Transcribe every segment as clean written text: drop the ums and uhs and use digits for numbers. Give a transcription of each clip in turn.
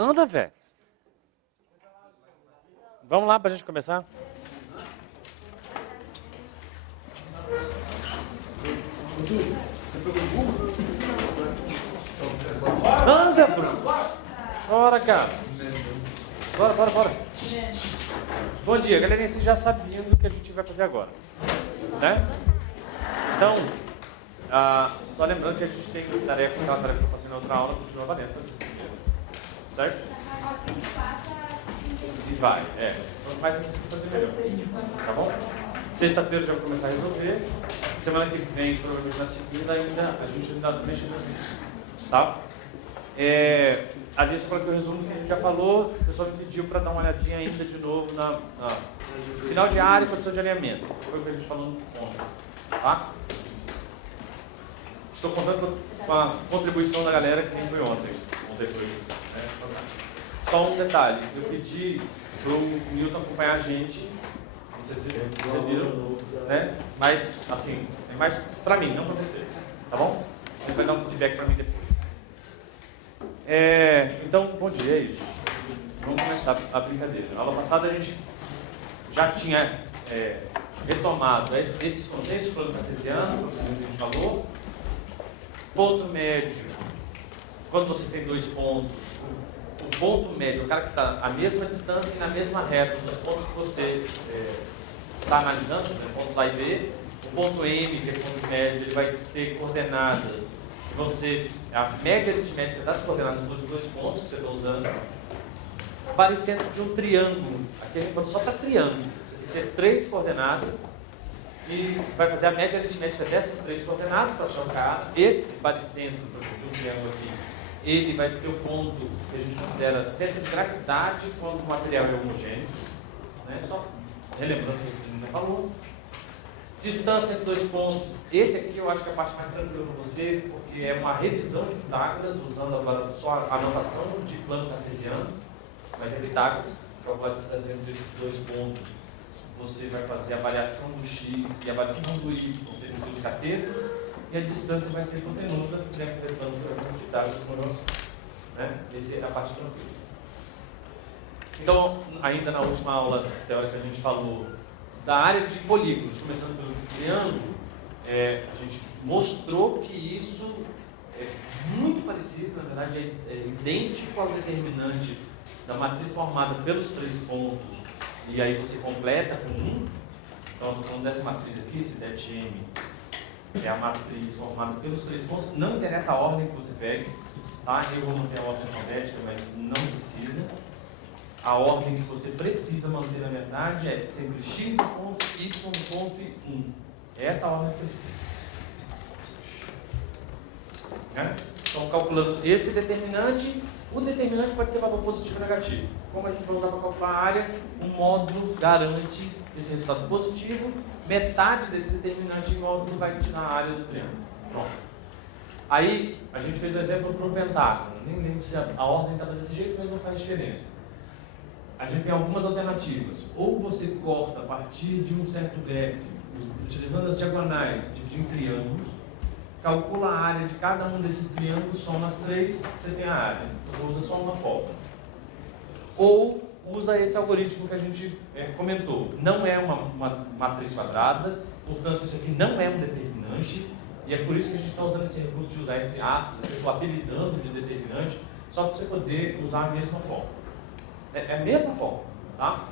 Anda, velho. Vamos lá pra gente começar? Anda, Bruno. Bora, cara. Bora. Bom dia, galerinha. Vocês já sabiam do que a gente vai fazer agora, né? Então, só lembrando que a gente tem aquela tarefa que eu passei na outra aula, continua valendo pra vocês, certo? E vai, quanto mais você conseguir fazer melhor, tá bom? Sexta-feira já vou começar a resolver. Semana que vem, provavelmente na segunda, a gente ainda mexe assim, tá? A gente falou que o resumo que a gente já falou, o pessoal me pediu para dar uma olhadinha ainda de novo na final de área e condição de alinhamento. Foi o que a gente falou ontem, tá? Estou contando com a contribuição da galera que nem foi ontem. Ontem foi, né? Só um detalhe, eu pedi para o Milton acompanhar a gente, não sei se vocês viram, né? Mas, assim, é mais para mim, não para vocês, tá bom? Ele vai dar um feedback para mim depois. Então, bom dia, é isso. Vamos começar a brincadeira. Na aula passada a gente já tinha retomado esses conceitos, plano cartesiano, que a gente falou. Ponto médio, quando você tem dois pontos, o ponto médio, o cara que está à mesma distância e na mesma reta dos pontos que você está analisando, né, pontos A e B, o ponto M, que é o ponto médio, ele vai ter coordenadas, a média aritmética das coordenadas dos dois pontos que você está usando, parecendo de um triângulo. Aqui a gente falou só para triângulo, você tem 3 coordenadas, e vai fazer a média aritmética dessas 3 coordenadas para achar o cara. Esse baricentro de um triângulo aqui, ele vai ser o ponto que a gente considera centro de gravidade quando o material é homogêneo, né? Só relembrando o que você ainda falou. Distância entre 2 pontos. Esse aqui eu acho que é a parte mais tranquila para você, porque é uma revisão de Pitágoras, usando agora só a anotação de plano cartesiano, mas é Pitágoras, calcular a distância entre esses 2 pontos. Você vai fazer a variação do x e a variação do y, seja o seu de cateto, e a distância vai ser hipotenusa, né? Então você vai quantidade dos monos, né? Essa é a parte tranquila. Então, ainda na última aula teórica a gente falou da área de polígonos, começando pelo triângulo, a gente mostrou que isso é muito parecido, na verdade é idêntico ao determinante da matriz formada pelos 3 pontos. E aí você completa com 1. Então, eu estou falando dessa matriz aqui, esse det M é a matriz formada pelos 3 pontos. Não interessa a ordem que você pegue, tá? Eu vou manter a ordem alfabética, mas não precisa. A ordem que você precisa manter, na verdade, é sempre x no ponto, y no ponto e 1. É essa a ordem que você precisa. Então, calculando esse determinante, o determinante pode ter valor positivo ou negativo. Como a gente vai usar para calcular a área, o módulo garante esse resultado positivo, metade desse determinante em módulo vai te dar a área do triângulo. Pronto. Aí, a gente fez um exemplo para o pentágono. Nem lembro se a ordem estava desse jeito, mas não faz diferença. A gente tem algumas alternativas. Ou você corta a partir de um certo vértice, utilizando as diagonais, dividindo em triângulos, calcula a área de cada um desses triângulos, soma as 3, você tem a área. Você usa só uma fórmula. Ou usa esse algoritmo que a gente comentou. Não é uma matriz quadrada, portanto isso aqui não é um determinante, e é por isso que a gente está usando esse recurso de usar entre aspas, eu estou apelidando de determinante, só para você poder usar a mesma fórmula. É a mesma fórmula, tá?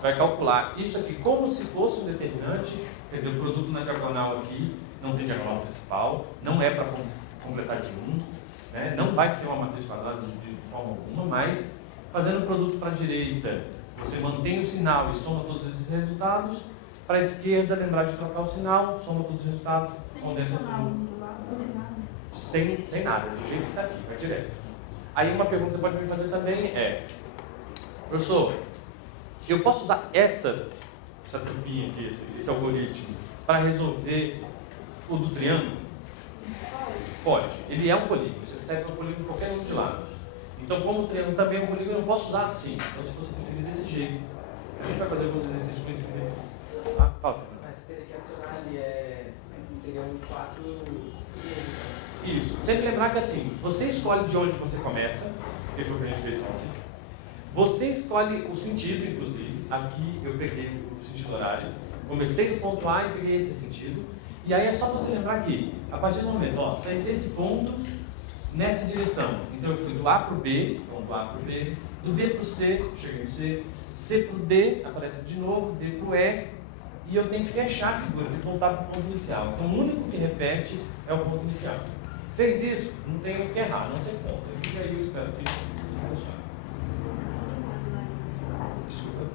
Vai calcular isso aqui como se fosse um determinante, quer dizer, o produto na diagonal aqui não tem diagonal principal, não é para completar de 1, né? Não vai ser uma matriz quadrada de forma alguma, mas fazendo o produto para a direita, você mantém o sinal e soma todos esses resultados. Para a esquerda, lembrar de trocar o sinal, soma todos os resultados, condensa tudo. Sem nada, do jeito que está aqui, vai direto. Aí uma pergunta que você pode me fazer também é: professor, eu posso usar essa tampinha aqui, esse algoritmo, para resolver o do triângulo? Pode. Ele é um polígono, você serve para um polígono de qualquer um de lados. Então, como o triângulo também é um polígono, eu não posso usar assim. Então, se você preferir desse jeito, a gente vai fazer alguns exercícios com isso aqui depois. Tá? Fala. Mas você teria que adicionar ali, seria um 4. Isso. Sempre lembrar que assim, você escolhe de onde você começa, que foi o que a gente fez ontem. Você escolhe o sentido, inclusive. Aqui eu peguei o sentido horário. Comecei do ponto A e peguei esse sentido. E aí é só você lembrar que, a partir do momento, ó, saí desse ponto nessa direção. Então eu fui do A para o B, ponto A para o B, do B para o C, cheguei no C, C para o D, aparece de novo, D para o E, e eu tenho que fechar a figura, tenho que voltar para o ponto inicial. Então o único que repete é o ponto inicial. Fez isso, não tem o que errar, não sei ponto. E aí eu espero que isso funcione. Desculpa.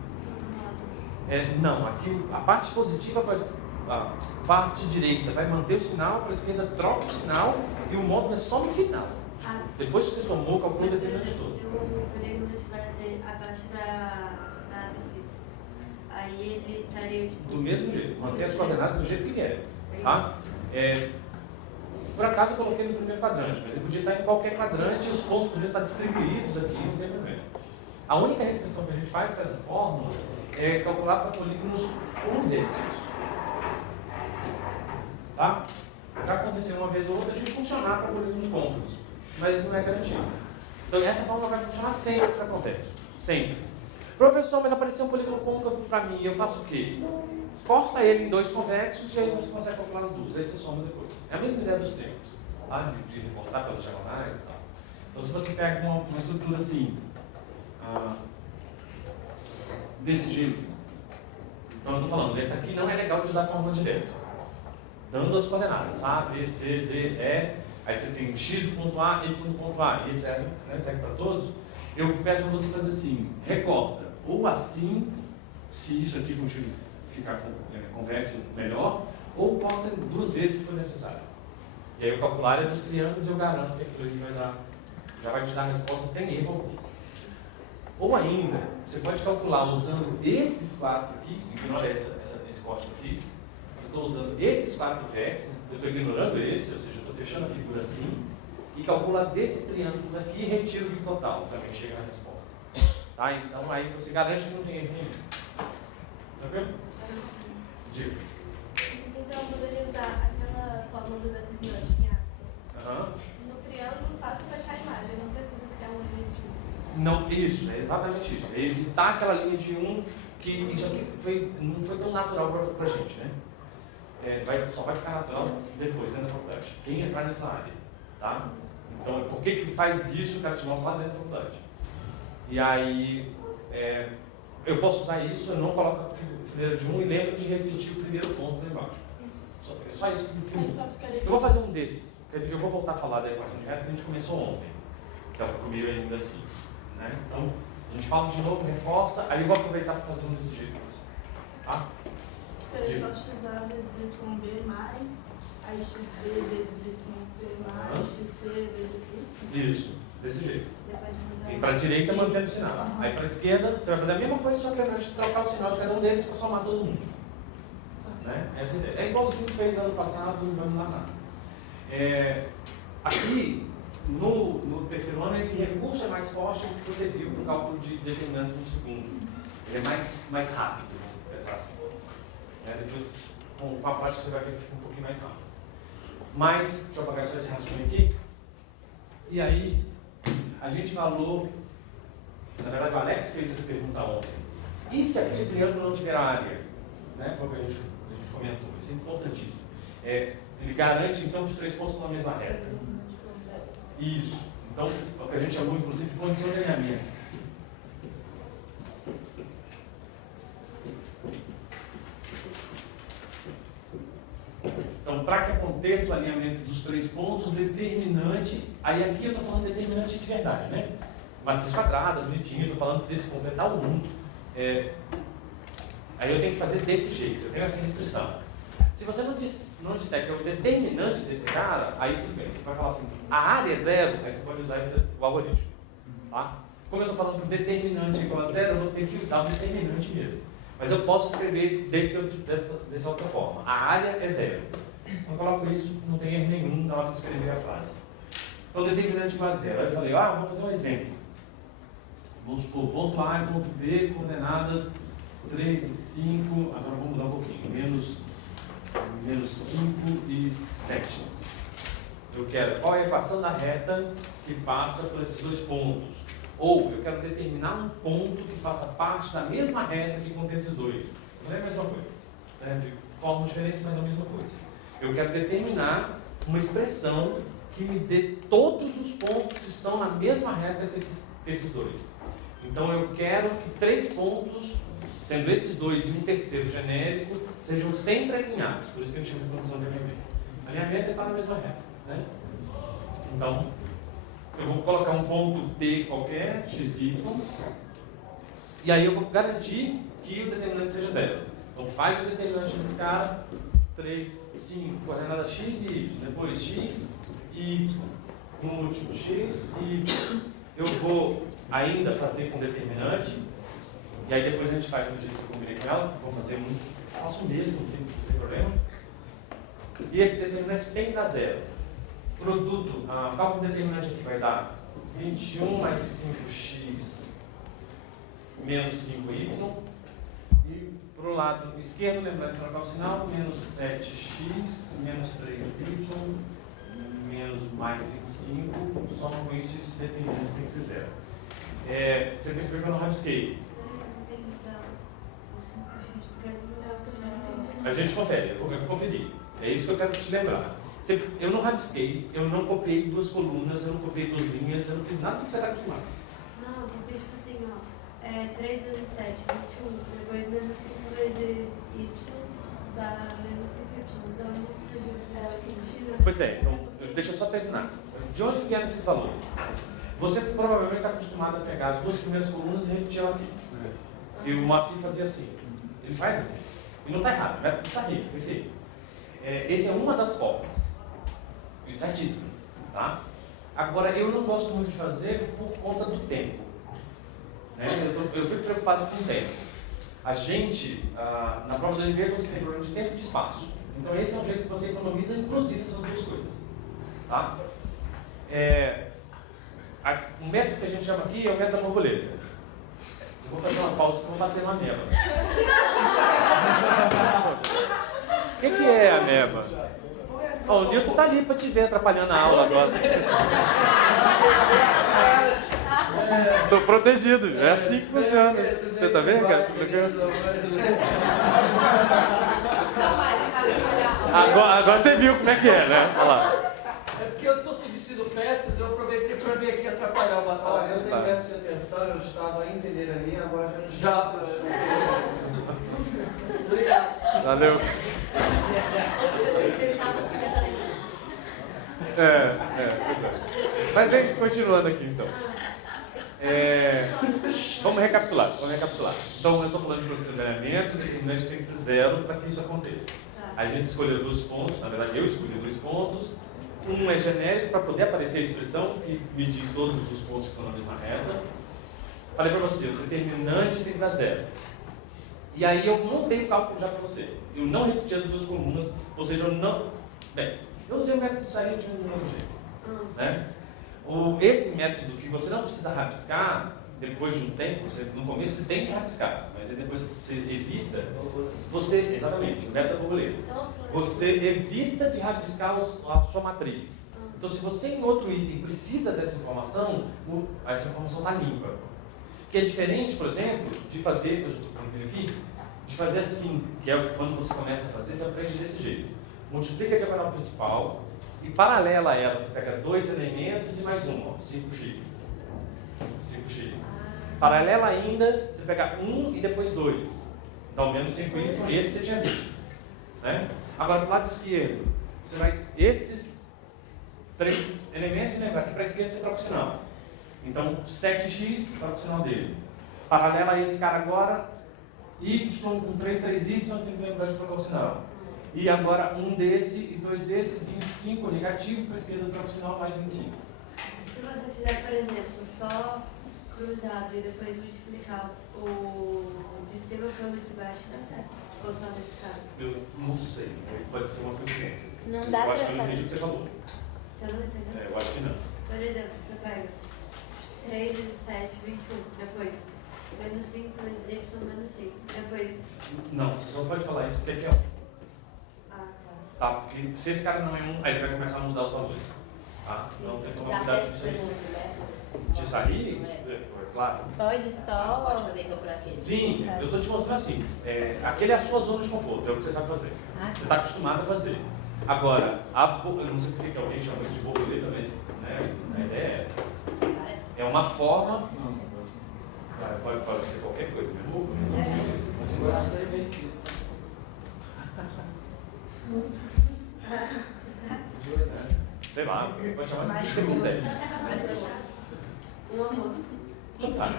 Não, aqui a parte positiva vai. A parte direita vai manter o sinal, para a esquerda troca o sinal e o módulo é só no final. Depois que você somou, calcula o determinante todo. Se o polígono tivesse abaixo da abscissa, aí ele estaria tipo... Do mesmo jeito, manter as coordenadas do jeito que vier. Tá? Por acaso eu coloquei no primeiro quadrante, mas ele podia estar em qualquer quadrante, os pontos podiam estar distribuídos aqui, não tem problema. A única restrição que a gente faz para essa fórmula é calcular para polígonos convexos. Tá? Vai acontecer uma vez ou outra de funcionar para polígonos côncavos, mas não é garantido. Então essa fórmula vai funcionar sempre para convexo. Sempre. Professor, mas apareceu um polígono côncavo para mim, eu faço o quê? Corta ele em dois convexos e aí você consegue calcular as duas, aí você soma depois. É a mesma ideia dos termos, tá? De recortar pelas diagonais e tal. Então se você pega uma estrutura assim, desse jeito, então eu estou falando, esse aqui não é legal de usar a fórmula direto. Dando as coordenadas, A, B, C, D, E, aí você tem x do ponto A, y do ponto A, e etc. Né? Segue para todos. Eu peço para você fazer assim, recorta, ou assim, se isso aqui ficar convexo, melhor, ou corta duas vezes se for necessário. E aí eu calcular a área dos triângulos e eu garanto que aquilo ali vai dar, já vai te dar a resposta sem erro algum. Ou ainda, você pode calcular usando esses quatro aqui, ignora esse corte que eu fiz. Estou usando esses quatro vértices, eu estou ignorando esse, ou seja, eu estou fechando a figura assim, e calculo desse triângulo daqui e retiro do total, também chega na resposta. Tá? Então aí você garante que não tem erro nenhum. Tá vendo? Diga. Então eu poderia usar aquela fórmula do determinante em aspas. No triângulo, só se fechar a imagem, não precisa criar uma linha de 1. Não, isso, é exatamente isso. É evitar aquela linha de 1, que isso aqui não foi tão natural para a gente, né? Só vai ficar natural depois, dentro da faculdade. Quem entrar nessa área, tá? Então, por que faz isso? O cara te mostra lá dentro da faculdade. E aí, eu posso usar isso, eu não coloco a fileira de 1 e lembro de repetir o primeiro ponto lá embaixo. Só isso que muda. Eu vou fazer um desses. Eu vou voltar a falar da equação de reta que a gente começou ontem. Que ela ficou meio ainda assim. Né? Então, a gente fala de novo, reforça, aí eu vou aproveitar para fazer um desse jeito para você. Tá? XA vezes YB mais, aí XB vezes YC mais, XC vezes isso? Isso, desse jeito. E para a direita mantendo o sinal. Aí para a esquerda, você vai fazer a mesma coisa, só que ao invés de trocar o sinal de cada um deles para somar todo mundo. Né? Essa é a ideia. É igual a gente fez ano passado, não vai mudar nada. Aqui, no terceiro ano, esse recurso é mais forte do que você viu para o cálculo de determinantes no segundo. Ele é mais rápido, vamos pensar assim. Depois, com a prática, você vai ver que fica um pouquinho mais rápido. Mas, deixa eu apagar só esse rascunho aqui. E aí, a gente falou, na verdade o Alex fez essa pergunta ontem. E se aquele triângulo não tiver área? Né? Foi o que a gente comentou, isso é importantíssimo. Ele garante então que os três pontos estão na mesma reta. Isso. Então, é o que a gente chamou inclusive de condição de alinhamento. Então, para que aconteça o alinhamento dos três pontos, o determinante, aí aqui eu estou falando de determinante de verdade, né? Matriz quadrada, bonitinho, estou falando desse completar o 1. Aí eu tenho que fazer desse jeito, eu tenho essa restrição. Se você não disser que é o determinante desse cara, aí tudo bem, você vai falar assim, a área é zero, aí você pode usar o algoritmo. Tá? Como eu estou falando que o determinante é igual a zero, eu vou ter que usar o determinante mesmo. Mas eu posso escrever dessa outra forma. A área é zero. Então eu coloco isso, não tem erro nenhum na hora de escrever a frase. Então determinante igual a zero. Aí eu falei, vou fazer um exemplo. Vamos supor, ponto A e ponto B, coordenadas 3 e 5, agora vamos mudar um pouquinho, menos 5 e 7. Eu quero qual é a equação da reta que passa por esses dois pontos. Ou eu quero determinar um ponto que faça parte da mesma reta que contém esses dois. Não é a mesma coisa. Né? De formas diferentes, mas é a mesma coisa. Eu quero determinar uma expressão que me dê todos os pontos que estão na mesma reta que esses dois. Então eu quero que 3 pontos, sendo esses dois e um terceiro genérico, sejam sempre alinhados. Por isso que a gente chama de condição de alinhamento. Alinhamento é estar na mesma reta. Né? Então, eu vou colocar um ponto P qualquer, XY, e aí eu vou garantir que o determinante seja 0. Então faz o determinante desse cara, 3, 5, coordenada x e y, depois x e y, no último x e y. Eu vou ainda fazer com determinante, e aí depois a gente faz do jeito que eu combinei com ela, vou fazer faço o mesmo, não tem problema. E esse determinante tem que dar 0. Produto, o cálculo determinante aqui vai dar 21 mais 5x menos 5y. E para o lado esquerdo, lembrando de trocar o sinal, menos 7x menos 3y menos mais 25. Só com isso, esse determinante tem que ser 0. Você percebeu que eu não rabisquei? Tem que dar o 5x, porque A gente confere, eu vou conferir. É isso que eu quero te lembrar. Eu não rabisquei, eu não copiei 2 colunas, eu não copiei 2 linhas, eu não fiz nada do que você está acostumado. Não, porque tipo assim, ó, 3 vezes 7, 21, depois menos 5 vezes y dá menos 5y, então isso surgiu. Pois é, então deixa eu só terminar. De onde vieram esses valores? Você provavelmente está acostumado a pegar as 2 primeiras colunas e repetir ela aqui. E o Moacir fazia assim. Ele faz assim. E não está errado, né? Está rico, perfeito. Essa é uma das formas. E certíssimo, tá? Agora, eu não gosto muito de fazer por conta do tempo. Né? Eu fico preocupado com o tempo. A gente, na prova do MBA, você tem problema de tempo e de espaço. Então, esse é um jeito que você economiza, inclusive, essas 2 coisas. Tá? O método que a gente chama aqui é o método da borboleta. Eu vou fazer uma pausa para eu bater uma ameba. O que é a ameba? O Nilton está ali para te ver atrapalhando a aula agora. Estou protegido. É assim que funciona. Você está vendo, cara? Agora você viu como é que é, né? Olha lá. É porque eu estou substituindo o Petros, eu aproveitei para vir aqui atrapalhar o batalha. Eu tenho déficit de atenção, eu estava a entender ali, agora já não estou. Já. Obrigado. Valeu. Mas aí, continuando aqui então. Vamos recapitular. Então, eu estou falando de produção de alinhamento, o determinante tem que ser 0 para que isso aconteça. A gente escolheu 2 pontos, na verdade eu escolhi 2 pontos. Um é genérico para poder aparecer a expressão que me diz todos os pontos que estão na mesma reta. Falei para você, o determinante tem que dar 0. E aí eu montei o cálculo já para você. Eu não repeti as 2 colunas, ou seja, eu não... Bem, eu usei o método de sair de um outro jeito. Né? Esse método que você não precisa rabiscar, depois de um tempo, no começo você tem que rabiscar, mas aí depois você evita, exatamente, o método da borboleta. Você evita de rabiscar a sua matriz. Então, se você em outro item precisa dessa informação, essa informação está limpa. Que é diferente, por exemplo, de fazer, eu estou colocando aqui, de fazer assim, que é quando você começa a fazer, você aprende desse jeito. Multiplica a diagonal principal e paralela a ela, você pega 2 elementos e mais um, ó, 5x. 5x. Paralela ainda, você pega 1 e depois 2. Dá o menos 5y, esse você tinha visto. Né? Agora, do lado esquerdo, você vai esses 3 elementos, lembra? Aqui para a esquerda você troca o sinal. Então, 7x, troca o sinal dele. Paralela a esse cara agora, y com 3y, tem que lembrar de trocar o sinal. E agora, 1 desse e 2 desse, 25 negativo, para a esquerda troca o sinal, mais 25. Se você fizer, por exemplo, só cruzado e depois multiplicar o de cima pelo de baixo, dá certo? Ou só nesse caso? Eu não sei, pode ser uma coincidência. Não dá eu acho pra que eu não entendi o que você falou. Você não entendeu? Eu acho que não. Por exemplo, você pega 3 vezes 7, 21, depois menos 5 vezes y menos 5, depois... Não, você só pode falar isso porque aqui é 1. Ah, Tá? Porque se esse cara não é 1, aí ele vai começar a mudar os valores. Tá? Então tem que tomar cuidado com isso aí. De sair, claro. Pode só. Pode fazer então por aqui. Sim, eu estou te mostrando assim. Aquele é a sua zona de conforto, é o que você sabe fazer. Você está acostumado a fazer. Agora, eu não sei por que alguém chama isso de borboleta, mas né, a ideia é essa. É uma forma. Pode ser qualquer coisa, mesmo. Mas o coração é invertido. Sei lá, pode chamar de que você quiser. Uma mosca. Tá,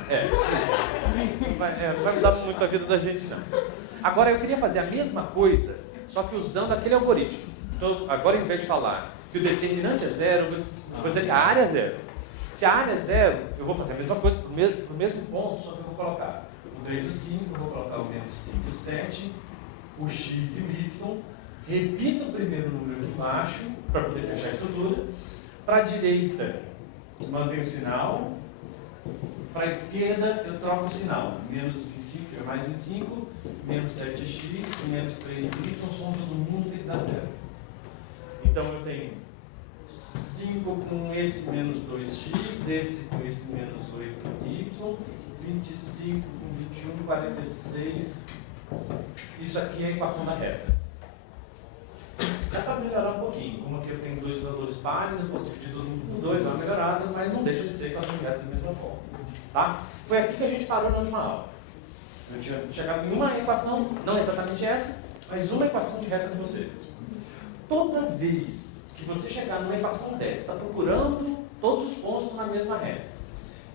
não vai mudar muito a vida da gente, não. Agora, eu queria fazer a mesma coisa, só que usando aquele algoritmo. Então, agora, em vez de falar que o determinante é zero, eu vou dizer que a área é zero. Se a área é zero, eu vou fazer a mesma coisa para o mesmo ponto, só que eu vou colocar o 3 e o 5, eu vou colocar o menos 5 e o 7, o x e o y, repito o primeiro número aqui embaixo, para poder fechar a estrutura. Para a direita, mantenho o sinal. Para a esquerda, eu troco o sinal. Menos 25 é mais 25, menos 7x, menos 3y, soma todo mundo tem que dar zero. Então eu tenho 5 com esse menos 2x, esse com esse menos 8y, 25 com 21, 46. Isso aqui é a equação da reta. Dá para melhorar um pouquinho. Como aqui eu tenho dois valores pares, eu posso dividir todo mundo por 2, dá uma melhorada, mas não deixa de ser equação de reta da mesma forma. Tá? Foi aqui que a gente parou na última aula. Eu tinha chegado em uma equação, não exatamente essa, mas uma equação de reta de você. Toda vez que você chegar numa equação dessa, está procurando todos os pontos na mesma reta.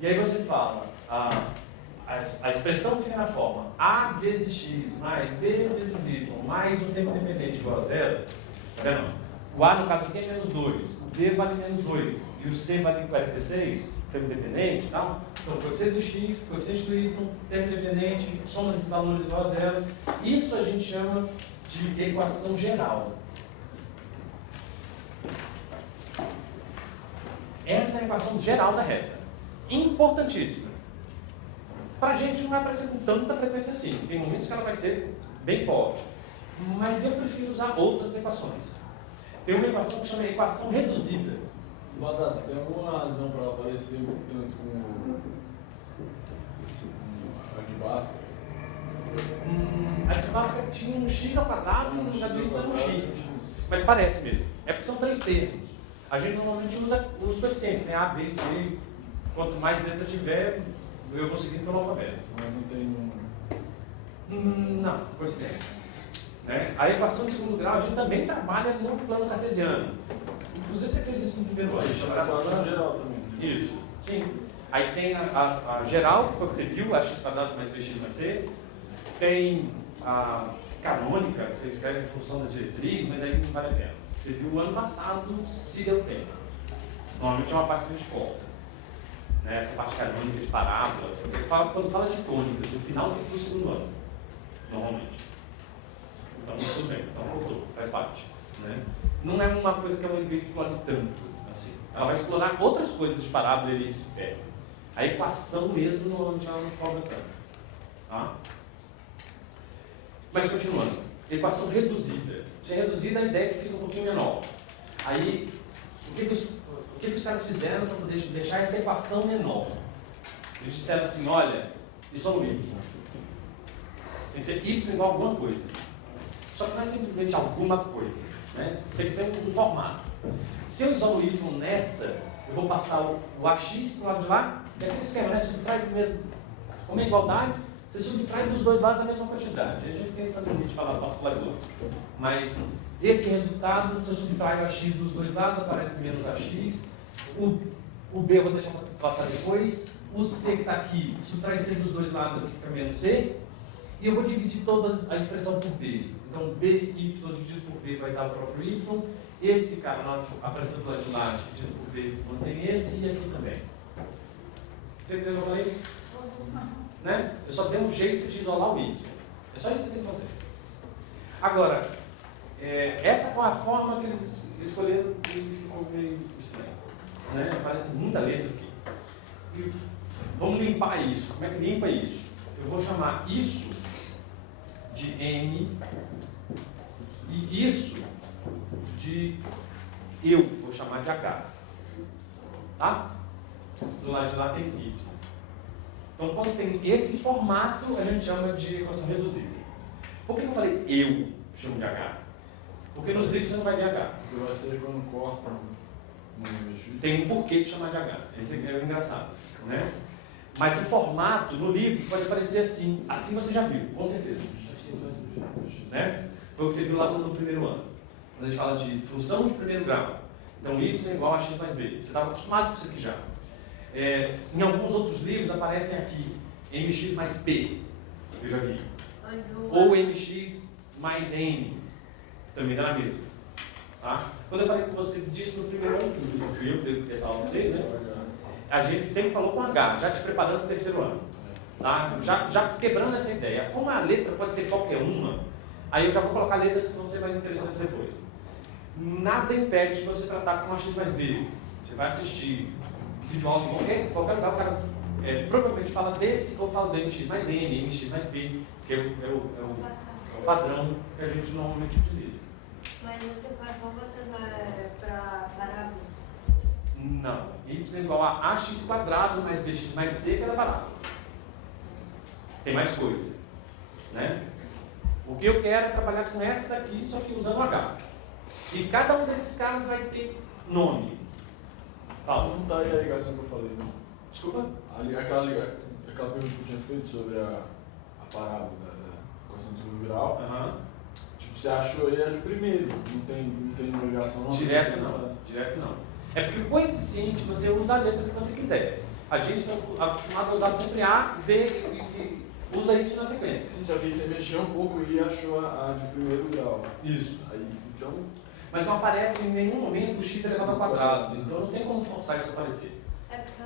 E aí você fala, a expressão fica na forma A vezes x mais B vezes y mais um termo dependente igual a zero. Tá vendo? O A no caso aqui é menos 2, o B vale menos 8 e o C vale 46, termo dependente, tá? Então, coeficiente do x, coeficiente do y, termo dependente, soma desses valores igual a zero. Isso a gente chama de equação geral. Essa é a equação geral da reta. Importantíssima. Para a gente não vai aparecer com tanta frequência assim. Tem momentos que ela vai ser bem forte. Mas eu prefiro usar outras equações. Tem uma equação que chama equação reduzida. Batata, tem alguma razão para ela aparecer tanto com a de Bhaskara? A de Bhaskara tinha um x ao quadrado e no lugar do y era um x. Mas parece mesmo. É porque são 3 termos. A gente normalmente usa os coeficientes, né? A, B, C. Quanto mais letra tiver, eu vou seguindo pelo alfabeto. Mas não tem Não, coincidência. Né? A equação de segundo grau a gente também trabalha no plano cartesiano. Inclusive você fez isso no primeiro ano. equação geral também. Isso, sim. Aí tem a geral, que foi o que você viu, a x quadrado mais bx mais c. Tem a canônica, que você escreve em função da diretriz, mas aí não vale a pena. Você viu o ano passado, se deu tempo. Normalmente é uma parte que a gente corta. Né? Essa parte canônica de parábola. Quando fala de cônicas, no final do segundo ano. Normalmente. Então, tudo bem. Então, cortou. Faz parte. Né? Não é uma coisa que a UNB explore tanto. Assim. Ela vai explorar outras coisas de parábola, elipse e pé. A equação mesmo, normalmente, ela não cobra tanto. Tá? Mas, continuando. Equação reduzida. Se é reduzida, a ideia é que fica um pouquinho menor. Aí, o que os caras fizeram para poder deixar essa equação menor? Eles disseram assim, olha, isola o y. Tem que ser y igual a alguma coisa. Só que não é simplesmente alguma coisa. Né? Tem que ter um formato. Se eu isolo o y nessa, eu vou passar o AX para o lado de lá, é aquele esquema, né? Subtrai do mesmo. Como é igualdade, você subtrai dos dois lados a mesma quantidade. A gente tem essa mania de falar vascularizador. Mas esse resultado, se eu subtraio o AX dos dois lados, aparece menos AX. O B eu vou deixar para depois. O C que está aqui, subtrai C dos dois lados, aqui fica menos C. E eu vou dividir toda a expressão por B. Então, BY dividido por B vai dar o próprio Y. Esse cara, na hora que apareceu do lado de lá, dividido por B, mantém esse e aqui também. Você entendeu o que eu falei? Né? Eu só dei um jeito de isolar o Y. É só isso que você tem que fazer. Agora, essa foi a forma que eles escolheram e ficou meio estranho. Né? Parece muita letra aqui. E vamos limpar isso. Como é que limpa isso? Eu vou chamar isso de N e isso de eu, vou chamar de H. Tá? Do lado de lá tem Y. Então, quando tem esse formato, a gente chama de equação reduzível. Por que eu falei eu chamo de H? Porque nos livros você não vai ver H. Porque vai ser quando corta no MX. Tem um porquê de chamar de H. Esse é o engraçado, né? Mas o formato no livro pode aparecer assim. Assim você já viu, com certeza. Né? Foi o que você viu lá no primeiro ano. Quando a gente fala de função de primeiro grau. Então, y é igual a x mais b. Você estava acostumado com isso aqui já. Em alguns outros livros aparecem aqui mx mais p. Eu já vi. Ou mx mais n. Também dá na mesma. Tá? Quando eu falei com você disso no primeiro ano, que eu fui eu que dei essa aula para vocês, né? A gente sempre falou com H, já te preparando para o terceiro ano. Tá? Já quebrando essa ideia. Como a letra pode ser qualquer uma, aí eu já vou colocar letras que vão ser mais interessantes depois. Nada impede de você tratar com a x mais b. Você vai assistir vídeo aula em qualquer lugar, o cara provavelmente fala desse ou fala do mx mais n, mx mais p, que é o padrão que a gente normalmente utiliza. Mas nessa equação você vai para parábola? Não. Y é igual a ax quadrado mais bx mais c que é da parábola. Tem mais coisa. Né? O que eu quero é trabalhar com essa daqui, só que usando H. E cada um desses caras vai ter nome. Fala. Não está aí a ligação que eu falei, não? Desculpa? Aquela pergunta que eu tinha feito sobre a parábola da equação de segundo grau. Tipo, você achou ele de primeiro, não tem uma ligação não? Direto não. É porque o coeficiente você usa a letra que você quiser. A gente está acostumado a usar sempre A, B e usa isso na sequência. Só que você mexeu um pouco e achou a de primeiro grau. Isso. Aí, então... Mas não aparece em nenhum momento o x elevado ao quadrado, então não tem como forçar isso a aparecer.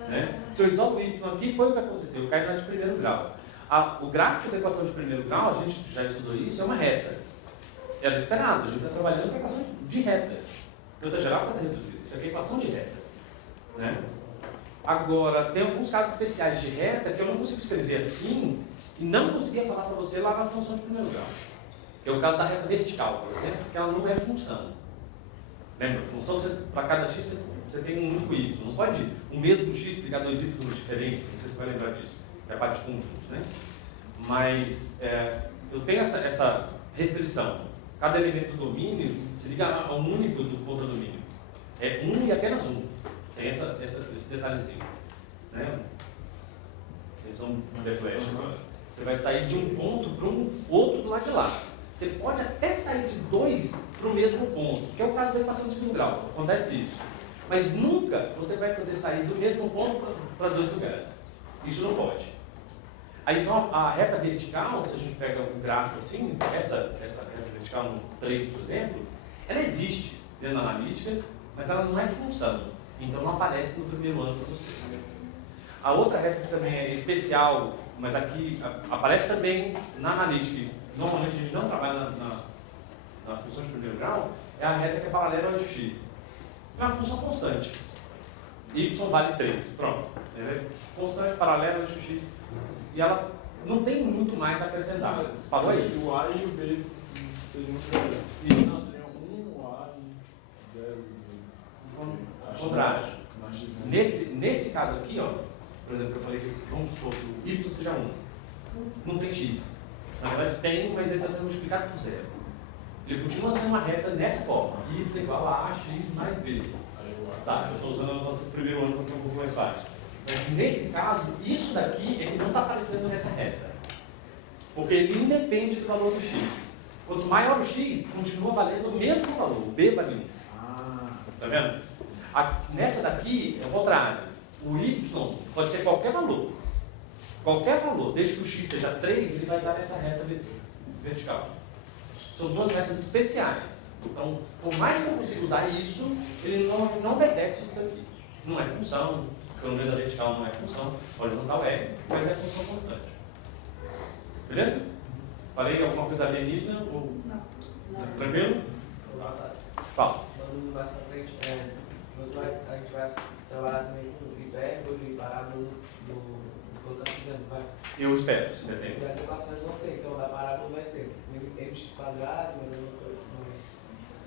Né? Se eu resolvo o y aqui, foi o que aconteceu, eu caí na de primeiro grau. O gráfico da equação de primeiro grau, a gente já estudou isso, é uma reta. Era esperado, a gente está trabalhando com a equação de reta. Tanta geral para reduzir. Isso aqui é equação de reta. Né? Agora, tem alguns casos especiais de reta que eu não consigo escrever assim e não conseguia falar para você lá na função de primeiro grau. Que é o caso da reta vertical, por exemplo, que ela não é função. Lembra? Função, para cada x você tem um único y. Não pode o mesmo x ligar dois y diferentes, não sei se você vai lembrar disso. É a parte de conjuntos, né? Mas eu tenho essa restrição. Cada elemento do domínio se liga a um único do contradomínio. É um e apenas um. Tem esse detalhezinho. Né? Eles são de flash agora. Você vai sair de um ponto para um outro do lado de lá. Você pode até sair de dois para o mesmo ponto, que é o caso da equação de segundo grau. Acontece isso. Mas nunca você vai poder sair do mesmo ponto para dois lugares. Isso não pode. Aí, então, a reta vertical, se a gente pega um gráfico assim, essa reta vertical no 3, por exemplo, ela existe dentro da analítica, mas ela não é função. Então, não aparece no primeiro ano para você. A outra reta que também é especial, mas aqui aparece também na analítica. Normalmente a gente não trabalha na função de primeiro grau, é a reta que é paralela ao eixo x. É uma função constante. Y vale 3. Pronto. Ela é constante, paralela ao eixo x. E ela não tem muito mais a acrescentar. Falou aí. O A e o B seriam zero. Não, seriam 1, o A e 0 e B. Contrário. Nesse caso aqui, ó, por exemplo, que eu falei que vamos supor que o y seja 1. Não tem x. Na verdade tem, mas ele está sendo multiplicado por 0. Ele continua sendo uma reta nessa forma. Y igual a ax mais b. Tá, eu estou usando o nosso primeiro ano para ficar um pouco mais fácil. Mas nesse caso, isso daqui é que não está aparecendo nessa reta. Porque ele independe do valor do x. Quanto maior o x, continua valendo o mesmo valor. O b vale 1. Tá vendo? Nessa daqui é o contrário. O y pode ser qualquer valor. Qualquer valor, desde que o x seja 3, ele vai estar nessa reta vertical. São duas retas especiais. Então, por mais que eu consiga usar isso, ele não obedece isso daqui. Não é função, pelo menos a vertical não é função, horizontal é, mas é função constante. Beleza? Falei alguma coisa alienígena? Ou... Não. Tranquilo? Fala. Quando mais pra frente, a gente vai trabalhar também com hipérbole e parábola do quando tá estudando, vai. Eu espero, se der tempo. E as equações vão ser, então da parábola vai ser mx quadrado, mas eu não.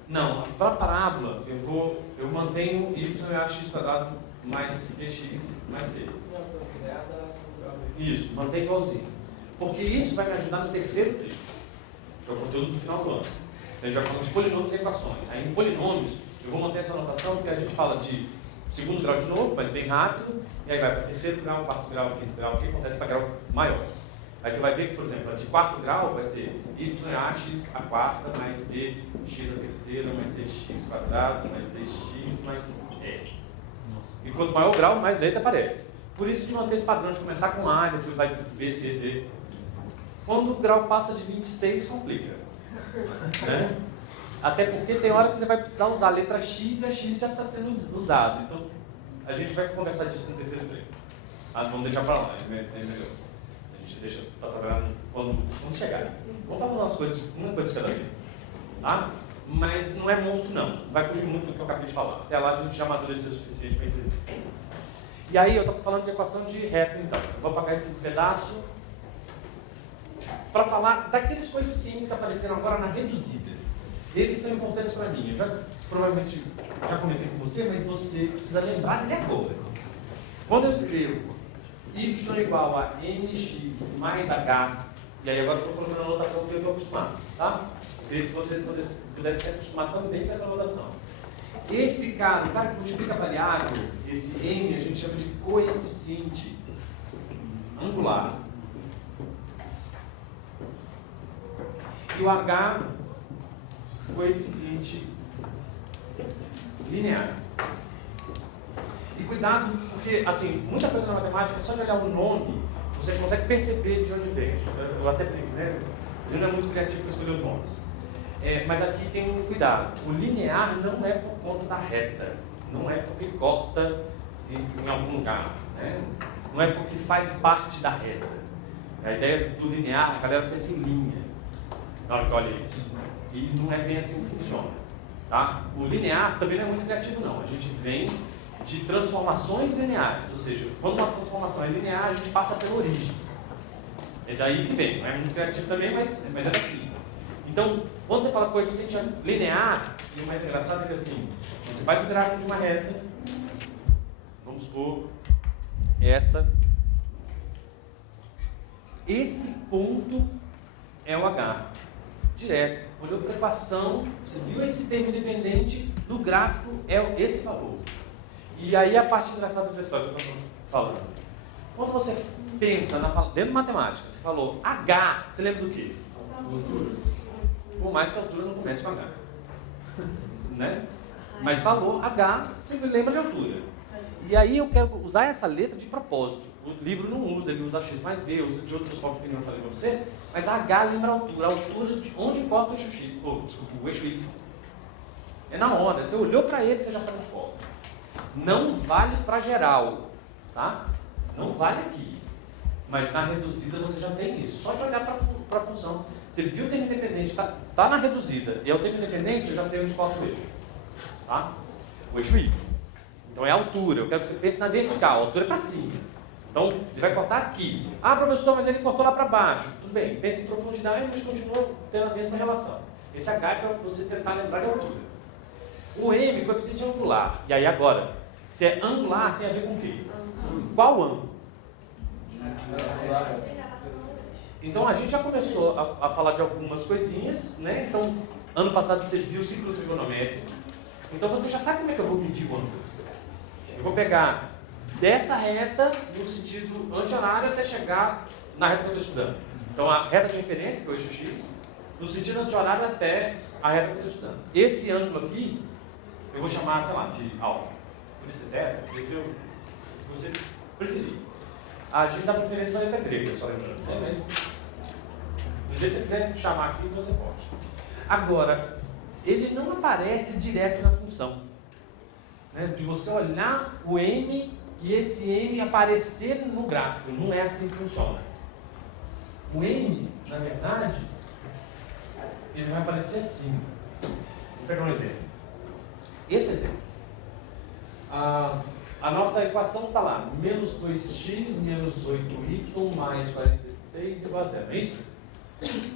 Não, para a parábola, eu mantenho y é x quadrado mais bx mais c. Não, porque ideal da segundo grau. Isso, mantém igualzinho. Porque isso vai me ajudar no terceiro trecho, que é o conteúdo do final do ano. A gente vai falar de polinômios e equações. Aí em polinômios, eu vou manter essa anotação porque a gente fala de segundo grau de novo, mas bem rápido, e aí vai para terceiro grau, quarto grau, quinto grau, o que acontece para grau maior. Aí você vai ver que, por exemplo, a de quarto grau vai ser yax a quarta mais bx a terceira mais cx quadrado mais dx mais e. E quanto maior o grau, mais letra aparece. Por isso que manter esse padrão de começar com A, depois vai B, C, D. Quando o grau passa de 26, complica. Né? Até porque tem hora que você vai precisar usar a letra X e a X já está sendo usado. Então, a gente vai conversar disso no terceiro treino. Vamos deixar para lá, é melhor. A gente deixa para trabalhar quando chegar. Vamos fazer umas coisas, uma coisa de cada vez. Tá? Mas não é monstro, não. Vai fugir muito do que eu acabei de falar. Até lá a gente já amadureceu o suficiente para entender. E aí, eu estou falando de equação de reta, então. Eu vou apagar esse pedaço para falar daqueles coeficientes que apareceram agora na reduzida. Eles são importantes para mim. Eu provavelmente já comentei com você, mas você precisa lembrar dele agora. Quando eu escrevo y igual a mx mais h, e aí agora eu estou colocando a anotação que eu estou acostumado, tá? Eu queria que você pudesse se acostumar também com essa anotação. Esse cara, o cara que multiplica a variável, esse m, a gente chama de coeficiente angular. E o h, coeficiente linear. E cuidado, porque, assim, muita coisa na matemática, só de olhar o nome, você consegue perceber de onde vem. Eu até brinco, né? Ele não é muito criativo para escolher os nomes. Mas aqui tem um cuidado. O linear não é por conta da reta. Não é porque corta em algum lugar. Né? Não é porque faz parte da reta. A ideia do linear, a galera pensa em linha na hora que olha isso. E não é bem assim que funciona. Tá? O linear também não é muito criativo, não. A gente vem de transformações lineares. Ou seja, quando uma transformação é linear, a gente passa pela origem. É daí que vem. Não é muito criativo também, mas é daqui. Então, quando você fala coeficiente linear, e o mais engraçado é que assim, você faz o gráfico de uma reta, vamos supor, esse ponto é o H, direto. Olhou para a equação, você viu esse termo independente, do gráfico é esse valor. E aí a parte engraçada da história que eu estou falando. Quando você pensa dentro de matemática, você falou H, você lembra do quê? Altura. Por mais que a altura não comece com H. Né? Mas falou H, você lembra de altura. E aí eu quero usar essa letra de propósito. O livro não usa, ele usa X mais B, usa de outras formas que eu não falei para você, mas H lembra a altura de onde corta o eixo X, o eixo Y. É na hora, você olhou para ele, você já sabe onde corta. Não vale para geral, tá? Não vale aqui. Mas na reduzida você já tem isso. Só de olhar para a função. Você viu o termo independente, está na reduzida, e é o termo independente, eu já sei onde corta o eixo. Tá? O eixo Y. Então é a altura, eu quero que você pense na vertical, a altura é para cima. Então, ele vai cortar aqui. Ah, professor, mas ele cortou lá para baixo. Tudo bem, pense em profundidade, mas continua tendo a mesma relação. Esse H é para você tentar lembrar de altura. O M, coeficiente angular. E aí agora, se é angular, tem a ver com o quê? Qual ângulo? Então, a gente já começou a falar de algumas coisinhas, né? Então, ano passado você viu o ciclo trigonométrico. Então, você já sabe como é que eu vou medir o ângulo. Eu vou pegar dessa reta no sentido anti-horário até chegar na reta que eu estou estudando. Então, a reta de referência, que é o eixo X, no sentido anti-horário até a reta que eu estou estudando. Esse ângulo aqui, eu vou chamar, sei lá, de alfa. Podia ser θ, podia ser o que você preferir. A gente dá preferência na letra grega, só lembrando. Né? Mas, do jeito que você quiser chamar aqui, você pode. Agora, ele não aparece direto na função. Né? De você olhar o M e esse M aparecer no gráfico. Não é assim que funciona. O M, na verdade, ele vai aparecer assim. Vou pegar um exemplo. Esse exemplo. A nossa equação está lá. Menos 2x menos 8y mais 46 igual a 0. Não é isso?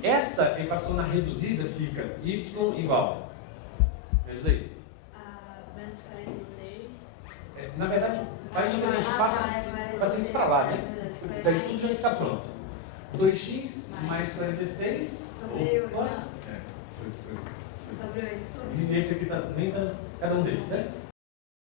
Essa equação na reduzida fica y igual. Me ajuda aí. Menos 46. Na verdade, parece que a gente passa isso para lá, né? Daí tudo já fica pronto. 2x mais 46. Sobre 8. Foi. Sobre 8. E esse aqui também tá cada um deles, certo?